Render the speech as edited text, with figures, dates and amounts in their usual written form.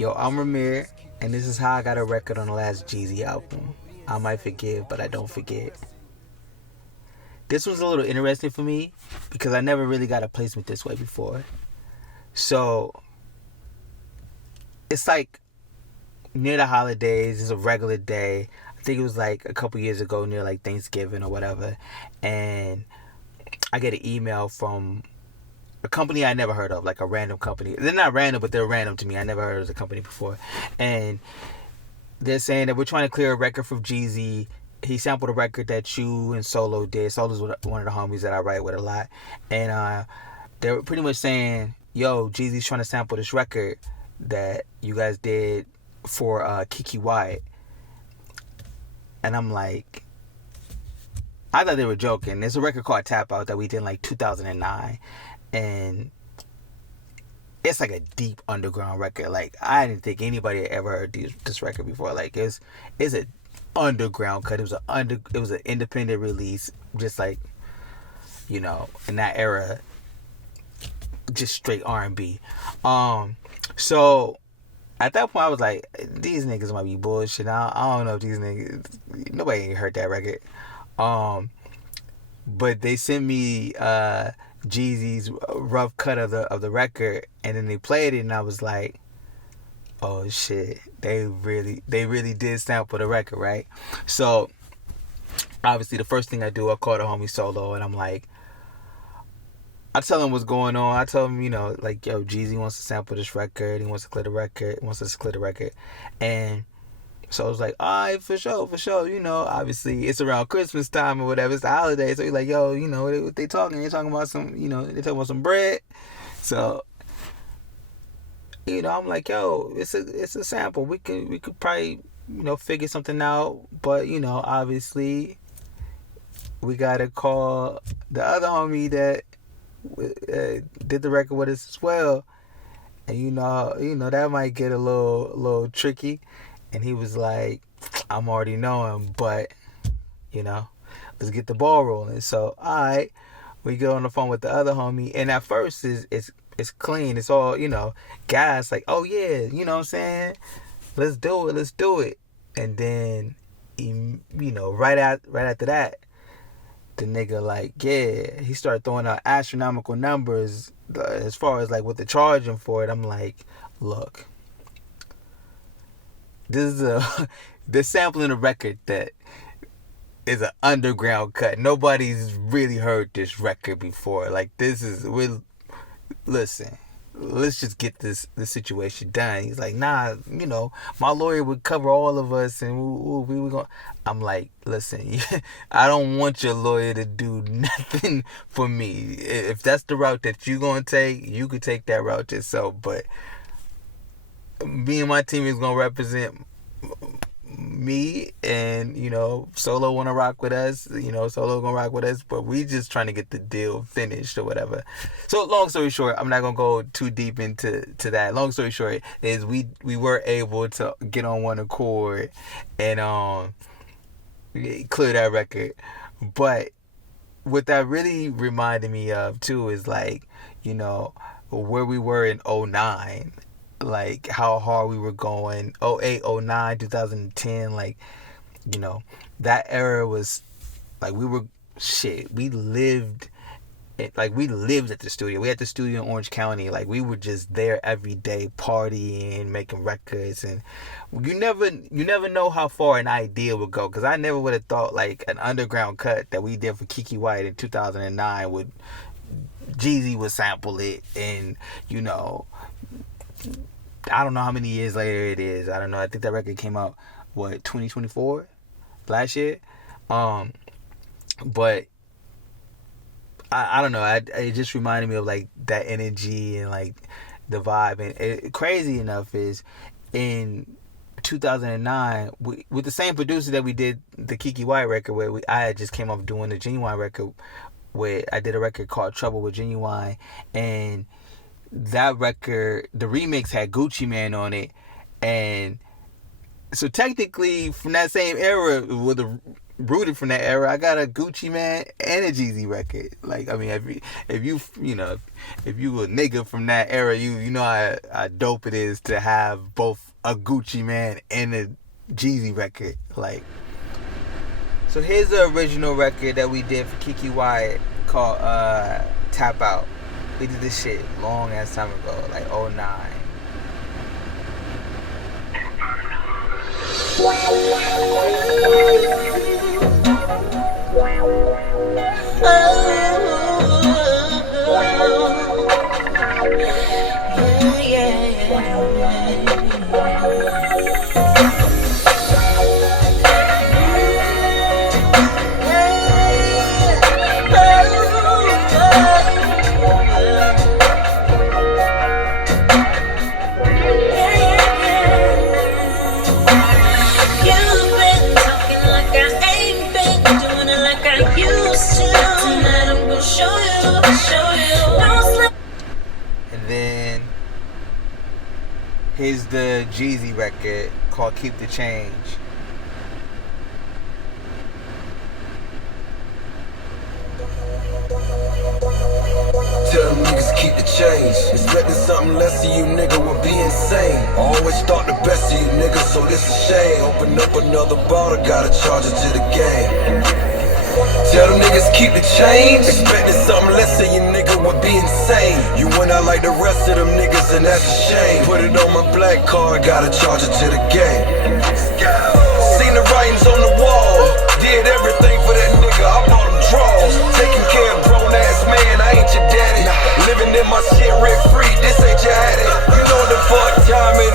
Yo, I'm Ramir, and this is how I got a record on the last JEEZY album. I might forgive, but I don't forget. This was a little interesting for me because I never really got a placement this way before. So, it's like near the holidays, it's a regular day. I think it was like a couple years ago near like Thanksgiving or whatever. And I get an email from a company I never heard of, like a random company. They're not random, but they're random to me. I never heard of the company before. And they're saying that we're trying to clear a record from JEEZY. He sampled a record that you and Solo did. Solo's one of the homies that I write with a lot. And they were pretty much saying, yo, JEEZY's trying to sample this record that you guys did for Kiki Wyatt. And I'm like, I thought they were joking. There's a record called Tap Out that we did in like 2009. And it's like a deep underground record. Like, I didn't think anybody had ever heard this record before. Like, it's an underground cut. It was an independent release, just like, in that era, just straight R&B. So at that point I was like, these niggas might be bullshit. I don't know if these niggas, nobody ain't heard that record. But they sent me JEEZY's rough cut of the record, and then they played it, and I was like, oh shit, they really did sample the record, right? So obviously the first thing I do, I call the homie Solo, and I'm like, I tell him what's going on. I tell him, like, yo, JEEZY wants to sample this record. He wants to clear the record. He wants us to clear the record. And so I was like, all right, for sure. Obviously it's around Christmas time or whatever. It's the holiday. So he's like, yo, what they talking? They're talking about some, they talking about some bread. So, I'm like, yo, it's a sample. We could probably, figure something out. But, obviously we got to call the other homie that did the record with us as well. And, that might get a little tricky. And he was like, I'm already knowing, but, let's get the ball rolling. So, all right, we get on the phone with the other homie. And at first, it's clean. It's all, guys like, oh, yeah, you know what I'm saying? Let's do it. And then, right after that, the nigga, like, yeah, he started throwing out astronomical numbers as far as, like, what they're charging for it. I'm like, look. This is they're sampling a record that is an underground cut. Nobody's really heard this record before. Like, listen, let's just get this situation done. He's like, nah, my lawyer would cover all of us, and we were going. I'm like, listen, I don't want your lawyer to do nothing for me. If that's the route that you're gonna take, you could take that route yourself. But me and my team is gonna represent me, and Solo wanna rock with us. Solo gonna rock with us, but we just trying to get the deal finished or whatever. So long story short, I'm not gonna go too deep into that. Long story short is we were able to get on one accord and clear that record. But what that really reminded me of too is like, where we were in 2009, like how hard we were going. 2008, 2009, 2010, like, that era was like, we lived at the studio. We had the studio in Orange County. Like, we were just there every day partying, making records. And you never know how far an idea would go, because I never would have thought like an underground cut that we did for Kiki Wyatt in 2009 would JEEZY would sample it. And I don't know how many years later it is. I don't know. I think that record came out, 2024? Last year? But I don't know. It just reminded me of like that energy and like the vibe. And crazy enough is in 2009, with the same producer that we did the Kiki Wyatt record with, I had just came up doing the Genuine record where I did a record called Trouble with Genuine. And that record, the remix had Gucci Mane on it. And so technically from that same era, rooted from that era. I got a Gucci Man and a JEEZY record. Like, I mean, if you if you a nigga from that era, you know how dope it is to have both a Gucci Man and a JEEZY record. Like, so here's the original record that we did for Kiki Wyatt called Tap Out. We did this shit long ass time ago, like 09. And then here's the JEEZY record called Keep the Change. Tell them niggas keep the change. Expecting something less of you, nigga, would be insane. I always thought the best of you, nigga, so this a shame. Open up another bottle, gotta charge it to the game. Tell them niggas keep the change. Expecting something less of you, nigga, would be insane. You went out like the rest of them niggas, and that's a shame. Put it on my black card, gotta charge it to the game. Seen the writings on the wall. Did everything for that nigga, I bought him draws. Taking care of grown ass man, I ain't your daddy. Living in my shit rent free, this ain't your addy. You know the fuck time it